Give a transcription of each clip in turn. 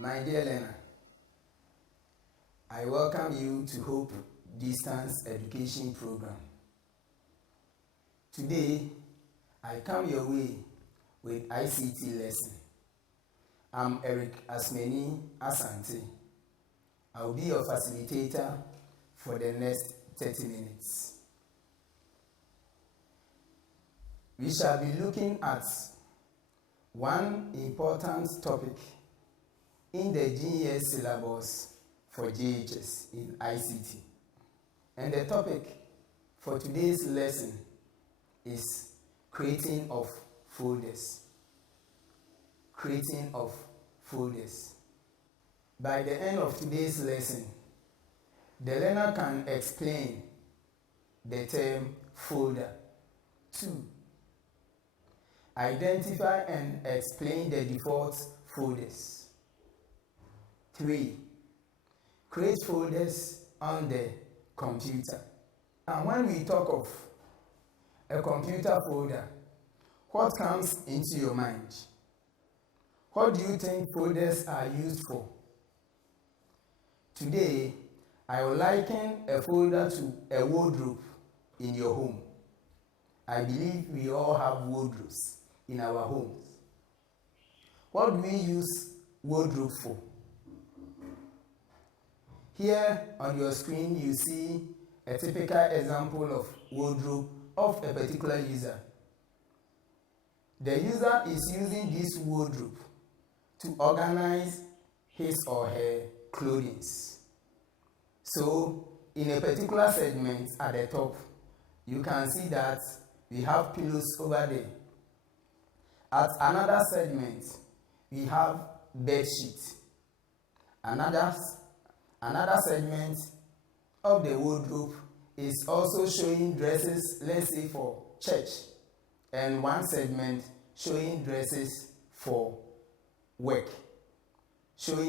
My dear learner, I welcome you to Hope Distance Education Program. Today, I come your way with ICT lesson. I'm Eric Asomani. I'll be your facilitator for the next 30 minutes. We shall be looking at one important topic in the GES syllabus for JHS in ICT. And the topic for today's lesson is creating of folders. Creating of folders. By the end of today's lesson, the learner can explain the term folder. 2. Identify and explain the default folders. 3. Create folders on the computer. And when we talk of a computer folder, what comes into your mind? What do you think folders are used for? Today, I will liken a folder to a wardrobe in your home. I believe we all have wardrobes in our homes. What do we use wardrobe for? Here on your screen, you see a typical example of wardrobe of a particular user. The user is using this wardrobe to organize his or her clothing. So, in a particular segment at the top, you can see that we have pillows over there. At another segment, we have bed sheet. Another segment of the wardrobe is also showing dresses, let's say for church, and one segment showing dresses for work. So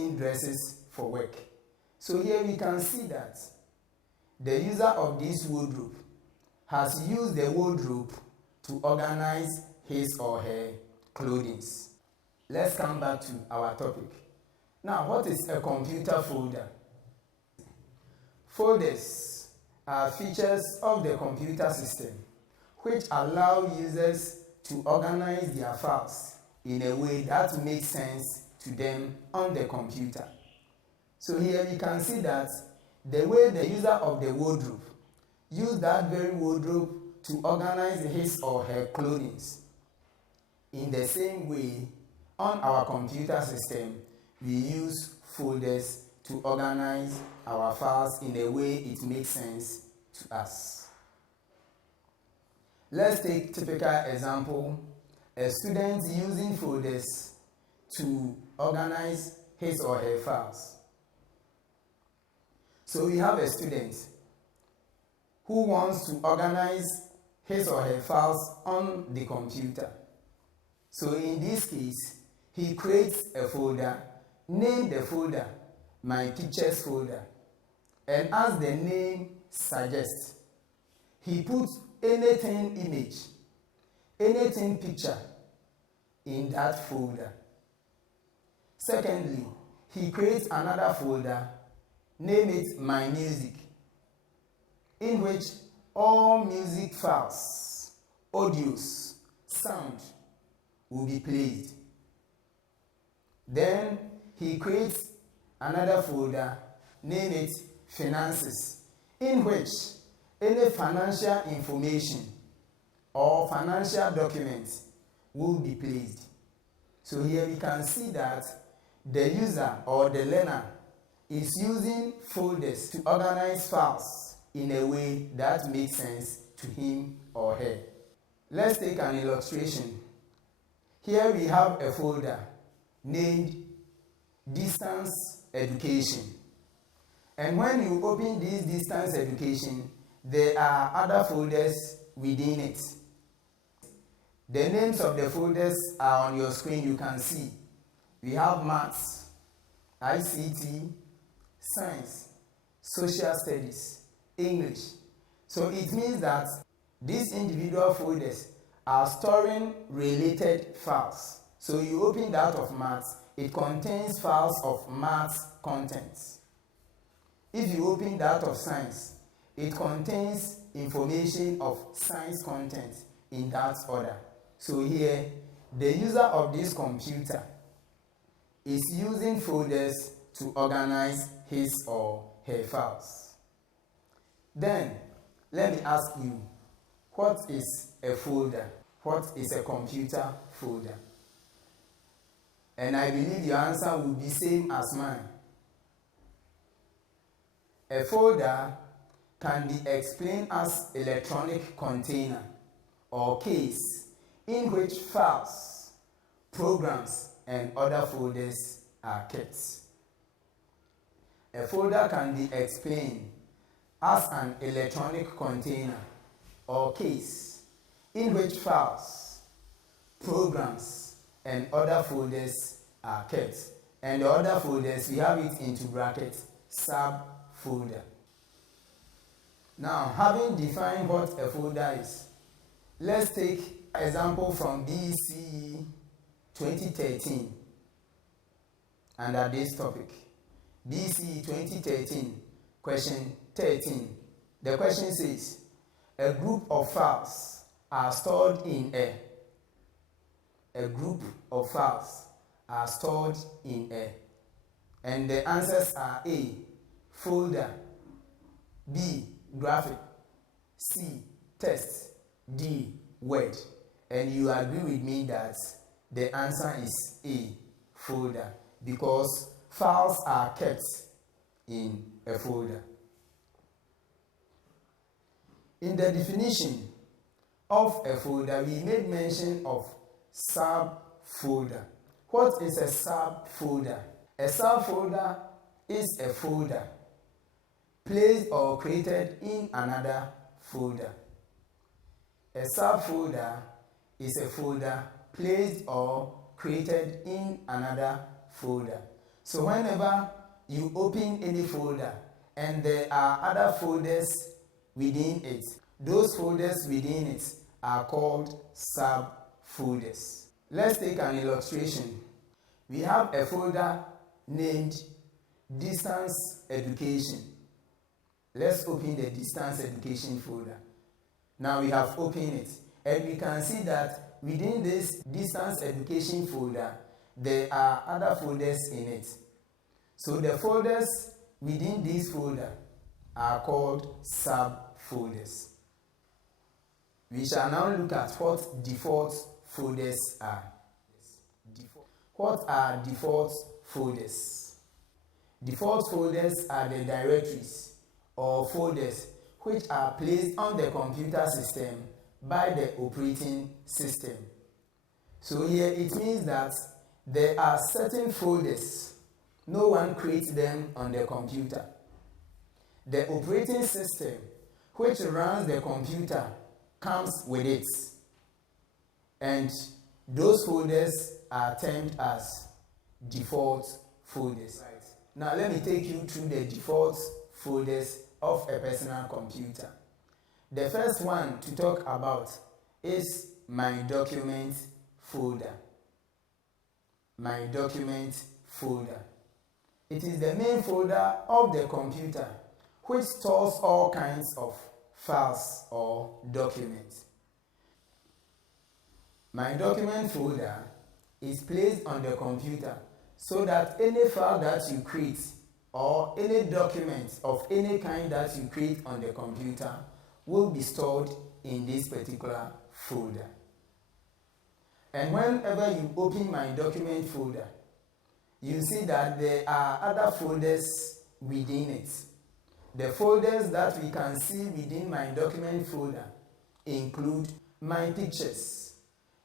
here we can see that the user of this wardrobe has used the wardrobe to organize his or her clothing. Let's come back to our topic. Now, what is a computer folder? Folders are features of the computer system which allow users to organize their files in a way that makes sense to them on the computer. So here we can see that the way the user of the wardrobe used that very wardrobe to organize his or her clothing. In the same way, on our computer system, we use folders to organize our files in a way it makes sense to us. Let's take typical example, a student using folders to organize his or her files. So we have a student who wants to organize his or her files on the computer. So in this case, he creates a folder, name the folder My Pictures folder, and as the name suggests, he puts anything image, anything picture in that folder. Secondly, he creates another folder, name it My Music, in which all music files, audios, sound will be played. Then he creates another folder, name it Finances, in which any financial information or financial documents will be placed. So here we can see that the user or the learner is using folders to organize files in a way that makes sense to him or her. Let's take an illustration. Here we have a folder named Distance Education. And when you open this Distance Education, there are other folders within it. The names of the folders are on your screen, you can see. We have Maths, ICT, Science, Social Studies, English. So it means that these individual folders are storing related files. So you open that of Maths, it contains files of math contents. If you open that of science, it contains information of science content in that order. So here, the user of this computer is using folders to organize his or her files. Then, let me ask you, what is a folder? What is a computer folder? And I believe your answer will be same as mine. A folder can be explained as electronic container or case in which files, programs, and other folders are kept. A folder can be explained as an electronic container or case in which files, programs, and other folders are kept. And the other folders, we have it into brackets, subfolder. Now, having defined what a folder is, let's take an example from BCE 2013 under this topic. BCE 2013, question 13. The question says, a group of files are stored in a group of files are stored in and the answers are A, folder, B, graphic, C, text, D, word. And you agree with me that the answer is A, folder, because files are kept in a folder. In the definition of a folder, we made mention of subfolder. What is a subfolder? A subfolder is a folder placed or created in another folder. A subfolder is a folder placed or created in another folder. So whenever you open any folder and there are other folders within it, those folders within it are called subfolders. Let's take an illustration. We have a folder named Distance Education. Let's open the Distance Education folder. Now we have opened it, and we can see that within this Distance Education folder, there are other folders in it. So the folders within this folder are called subfolders. We shall now look at what default folders are. What are default folders? Default folders are the directories or folders which are placed on the computer system by the operating system. So here it means that there are certain folders. No one creates them on the computer. The operating system which runs the computer comes with it. And those folders are termed as default folders. Right. Now let me take you through the default folders of a personal computer. The first one to talk about is My Document folder. My Document folder. It is the main folder of the computer which stores all kinds of files or documents. My Document folder is placed on the computer so that any file that you create or any document of any kind that you create on the computer will be stored in this particular folder. And whenever you open My Document folder, you see that there are other folders within it. The folders that we can see within My Document folder include My Pictures,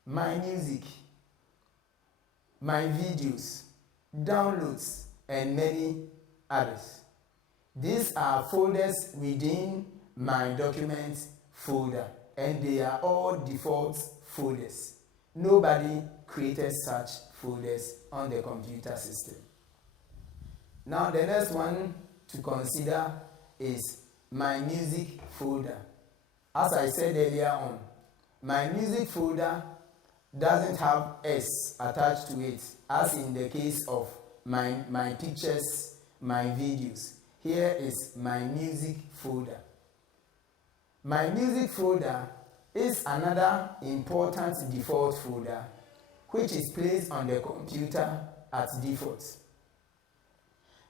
My Music, My Videos, Downloads, and many others. These are folders within My Document folder, and they are all default folders. Nobody created such folders on the computer system. Now the next one to consider is My Music folder. As I said earlier on, My Music folder doesn't have S attached to it, as in the case of my pictures, my videos. Here is my music folder. My music folder is another important default folder which is placed on the computer at default.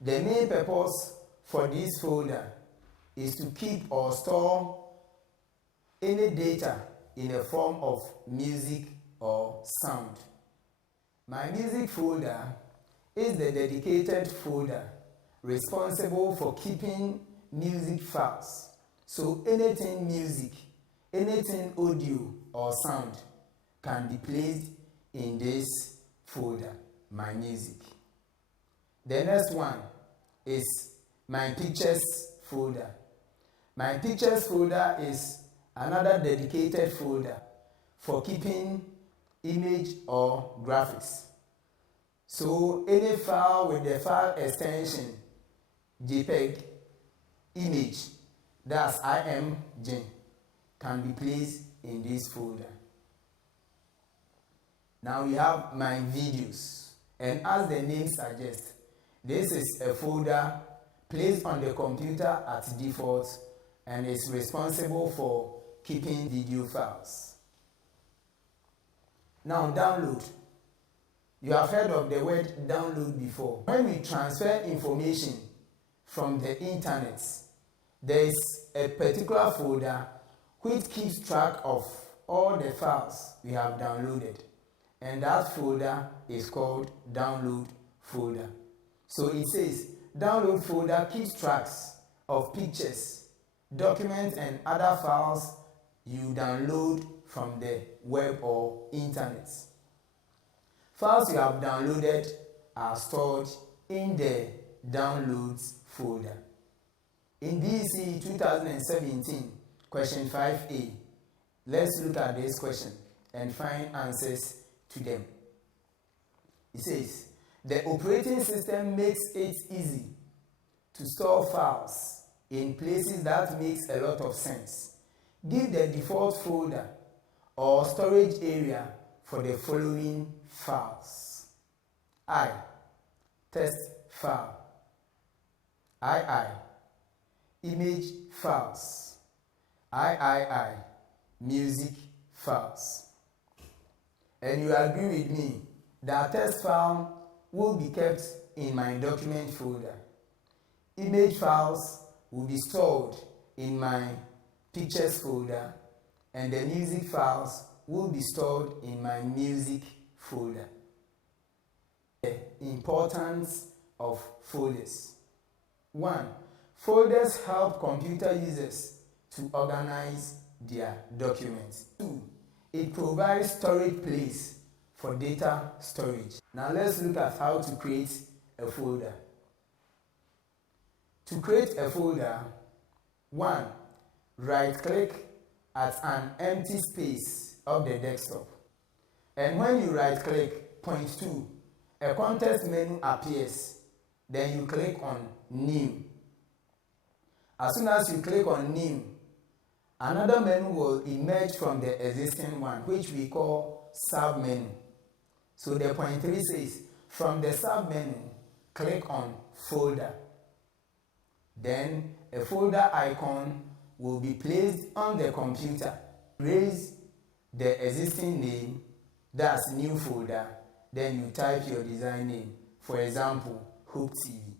The main purpose for this folder is to keep or store any data in a form of music or sound. My music folder is the dedicated folder responsible for keeping music files. So anything music, anything audio or sound can be placed in this folder, my music. The next one is my pictures folder. My pictures folder is another dedicated folder for keeping image or graphics. So any file with the file extension JPEG image, that's IMG, can be placed in this folder. Now we have my videos, and as the name suggests, this is a folder placed on the computer at default and is responsible for keeping video files. Now download. You have heard of the word download before. When we transfer information from the internet, there is a particular folder which keeps track of all the files we have downloaded, and that folder is called download folder. So it says download folder keeps tracks of pictures, documents and other files you download from the web or internet. Files you have downloaded are stored in the downloads folder. In BC 2017, question 5A, let's look at this question and find answers to them. It says, the operating system makes it easy to store files in places that makes a lot of sense. Give the default folder or storage area for the following files. I, test file. II, image files. III, music files. And you agree with me that test file will be kept in my document folder. Image files will be stored in my pictures folder, and the music files will be stored in my music folder. The importance of folders. 1. Folders help computer users to organize their documents. 2. It provides storage place for data storage. Now let's look at how to create a folder. To create a folder, 1. Right-click at an empty space of the desktop. And when you right-click, point 2, a context menu appears. Then you click on New. As soon as you click on New, another menu will emerge from the existing one, which we call Sub-menu. So the point 3 says, from the Sub-menu, click on Folder. Then a folder icon will be placed on the computer. Raise the existing name, that's New Folder, then you type your design name. For example, Hope TV.